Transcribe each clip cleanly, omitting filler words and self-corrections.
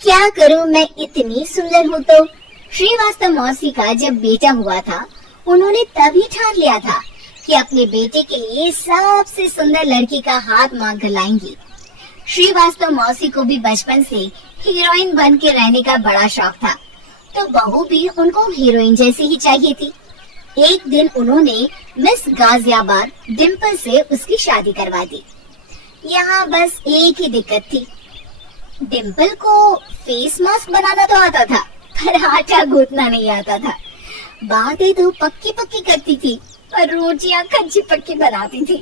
क्या करूं, मैं इतनी सुंदर हूँ तो। श्रीवास्तव मौसी का जब बेटा हुआ था, उन्होंने तभी ठान लिया था कि अपने बेटे के लिए सबसे सुंदर लड़की का हाथ मांग कर लाएंगी। श्रीवास्तव मौसी को भी बचपन से हीरोइन बन के रहने का बड़ा शौक था, तो बहू भी उनको हीरोइन जैसी ही चाहिए थी। एक दिन उन्होंने मिस गाजियाबाद डिम्पल से उसकी शादी करवा दी। यहाँ बस एक ही दिक्कत थी, डिम्पल को फेस मास्क बनाना तो आता था, पर आटा गूंथना नहीं आता था। बातें तो पक्की पक्की करती थी, पर रोटियां कच्ची पक्की बनाती थी।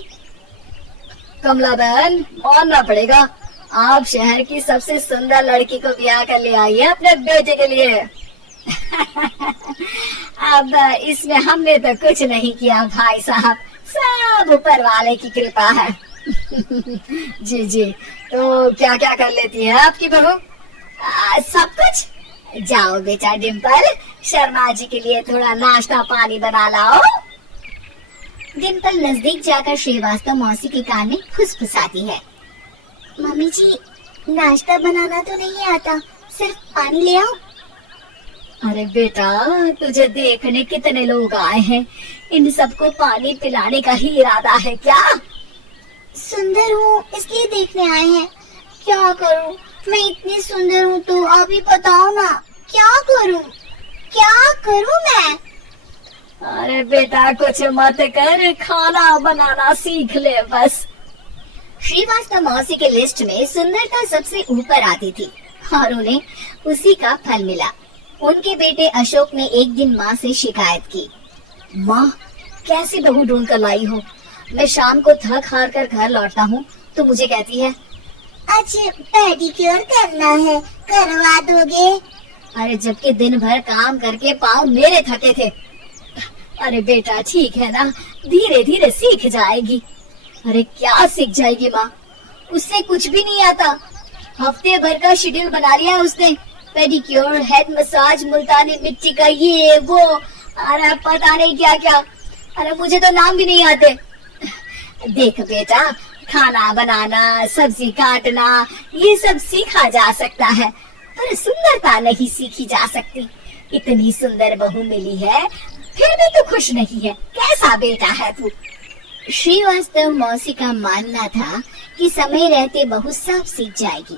कमला बहन, मानना पड़ेगा, आप शहर की सबसे सुंदर लड़की को ब्याह कर ले आई है अपने बेटे के लिए। अब इसमें हमने तो कुछ नहीं किया भाई साहब, सब ऊपर वाले की कृपा है। जी जी, तो क्या क्या कर लेती है आपकी बहू? सब कुछ। जाओ बेटा डिम्पल, शर्मा जी के लिए थोड़ा नाश्ता पानी बना लाओ। डिम्पल नजदीक जाकर श्रीवास्तव मौसी के कान में फुसफुसाती है। मम्मी जी, नाश्ता बनाना तो नहीं आता, सिर्फ पानी ले आओ। अरे बेटा, तुझे देखने कितने लोग आए हैं, इन सबको पानी पिलाने का ही इरादा है क्या? सुंदर हूँ इसलिए देखने आए हैं। क्या करूँ, मैं इतनी सुंदर हूँ तो अभी बताओ ना, क्या करूँ मैं? अरे बेटा, कुछ मत कर, खाना बनाना सीख ले बस। श्रीवास्तव मौसी के लिस्ट में सुंदरता सबसे ऊपर आती थी और उन्हें उसी का फल मिला। उनके बेटे अशोक ने एक दिन माँ से शिकायत की। माँ, कैसी बहू ढूंढ कर लाई हो? मैं शाम को थक हार कर घर लौटता हूँ तो मुझे कहती है, आज पेडिक्योर करना है, करवा दोगे? अरे जबकि दिन भर काम करके पाँव मेरे थके थे। अरे बेटा ठीक है ना, धीरे धीरे सीख जाएगी। अरे क्या सीख जाएगी माँ, उससे कुछ भी नहीं आता। हफ्ते भर का शेड्यूल बना लिया उसने, पेडिक्योर, हेड मसाज, मुल्तानी मिट्टी का ये वो, अरे पता नहीं क्या क्या। अरे मुझे तो नाम भी नहीं आते। देख बेटा, खाना बनाना, सब्जी काटना, ये सब सीखा जा सकता है, पर सुंदरता नहीं सीखी जा सकती। इतनी सुंदर बहू मिली है, फिर भी तू खुश नहीं है, कैसा बेटा है तू? श्रीवास्तव मौसी का मानना था कि समय रहते बहू सब सीख जाएगी,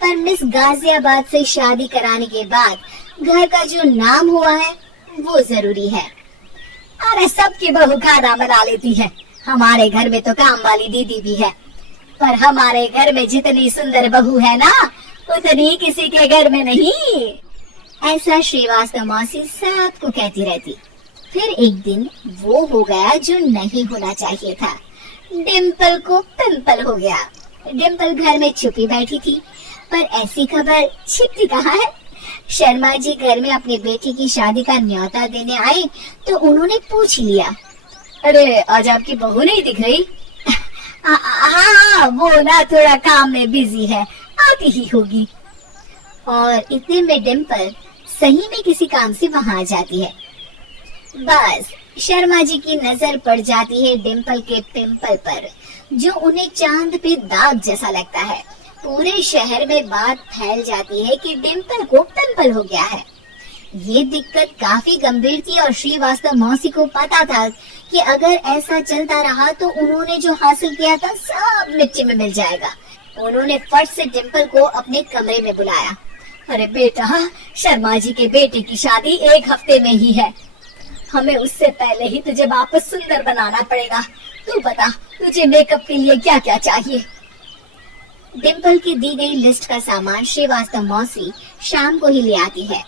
पर मिस गाजियाबाद से शादी कराने के बाद घर का जो नाम हुआ है वो जरूरी है। अरे सबकी बहू खाना बना लेती है, हमारे घर में तो काम वाली दीदी भी है, पर हमारे घर में जितनी सुंदर बहू है ना, उतनी किसी के घर में नहीं। ऐसा श्रीवास्तव मौसी सबको कहती रहती। फिर एक दिन वो हो गया जो नहीं होना चाहिए था, डिम्पल को पिंपल हो गया। डिम्पल घर में छुपी बैठी थी, पर ऐसी खबर छिपती कहाँ है। शर्मा जी घर में अपने बेटे की शादी का न्योता देने आए तो उन्होंने पूछ लिया, अरे आज आपकी बहू नहीं दिख रही? हाँ, वो ना थोड़ा काम में बिजी है, आती ही होगी। और इतने में डिम्पल सही में किसी काम से वहाँ आ जाती है। बस शर्मा जी की नजर पड़ जाती है डिम्पल के पिंपल पर, जो उन्हें चांद पे दाग जैसा लगता है। पूरे शहर में बात फैल जाती है कि डिम्पल को पिंपल हो गया है। ये दिक्कत काफी गंभीर थी और श्रीवास्तव मौसी को पता था कि अगर ऐसा चलता रहा तो उन्होंने जो हासिल किया था सब मिट्टी में मिल जाएगा। उन्होंने फट से डिम्पल को अपने कमरे में बुलाया। अरे बेटा, शर्मा जी के बेटे की शादी एक हफ्ते में ही है, हमें उससे पहले ही तुझे वापस सुंदर बनाना पड़ेगा। तू बता, तुझे मेकअप के लिए क्या क्या चाहिए? डिम्पल की दी गई लिस्ट का सामान श्रीवास्तव मौसी शाम को ही ले आती है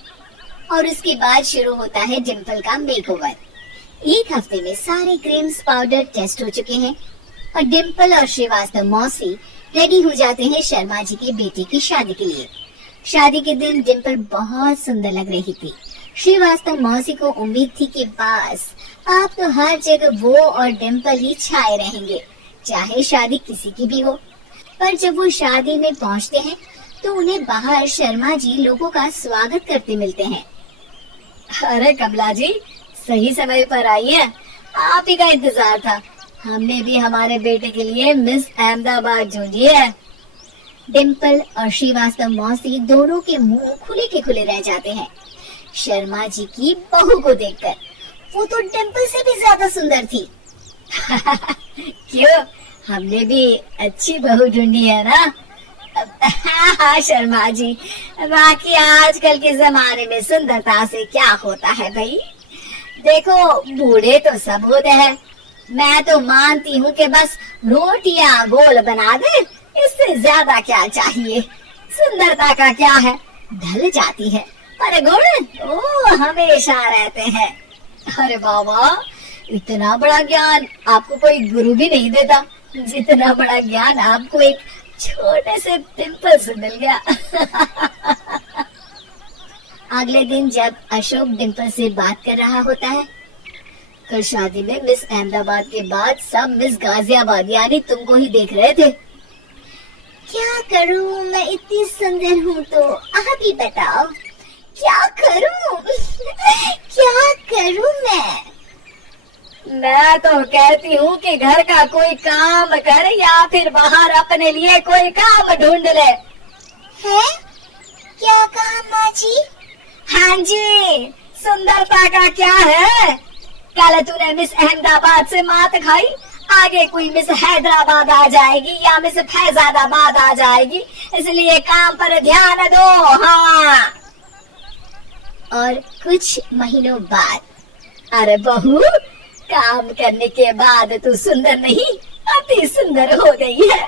और उसके बाद शुरू होता है डिम्पल का मेकओवर। एक हफ्ते में सारे क्रीम्स पाउडर टेस्ट हो चुके हैं और डिम्पल और श्रीवास्तव मौसी रेडी हो जाते हैं शर्मा जी के बेटे की शादी के लिए। शादी के दिन डिम्पल बहुत सुंदर लग रही थी। श्रीवास्तव मौसी को उम्मीद थी कि बस आप तो हर जगह वो और डिम्पल ही छाए रहेंगे, चाहे शादी किसी की भी हो। पर जब वो शादी में पहुंचते हैं तो उन्हें बाहर शर्मा जी लोगों का स्वागत करते मिलते हैं। अरे कमला जी, सही समय पर आई है, आप ही का इंतजार था। हमने भी हमारे बेटे के लिए मिस अहमदाबाद ढूंढी है। डिम्पल और श्रीवास्तव मौसी दोनों के मुंह खुले के खुले रह जाते हैं शर्मा जी की बहू को देखकर। वो तो डिम्पल से भी ज्यादा सुंदर थी। क्यों, हमने भी अच्छी बहू ढूंढी है ना? हाँ शर्मा जी, बाकी आजकल के जमाने में सुंदरता से क्या होता है भाई? देखो, बूढ़े तो सब होते हैं। मैं तो मानती हूँ कि बस रोटियां गोल बना दे, इससे ज्यादा क्या चाहिए? सुंदरता का क्या है, ढल जाती है, पर गुण वो हमेशा रहते हैं। अरे बाबा, इतना बड़ा ज्ञान आपको कोई गुरु भी नहीं देता जितना बड़ा ज्ञान आपको एक छोटे से डिम्पल से मिल गया। अगले दिन जब अशोक डिम्पल से बात कर रहा होता है, कल शादी में मिस अहमदाबाद के बाद सब मिस गाजियाबाद यानी तुमको ही देख रहे थे। क्या करूं, मैं इतनी सुंदर हूँ तो आप ही बताओ क्या करूं? क्या करूं मैं तो कहती हूँ कि घर का कोई काम कर या फिर बाहर अपने लिए कोई काम ढूंढ ले। है? क्या कहा माँ जी? हाँ जी, सुंदरता का क्या है? कल तूने मिस अहमदाबाद से मात खाई, आगे कोई मिस हैदराबाद आ जाएगी या मिस फैजाबाद आ जाएगी, इसलिए काम पर ध्यान दो। हाँ। और कुछ महीनों बाद, अरे बहू, काम करने के बाद तू सुंदर नहीं, अति सुंदर हो गई है।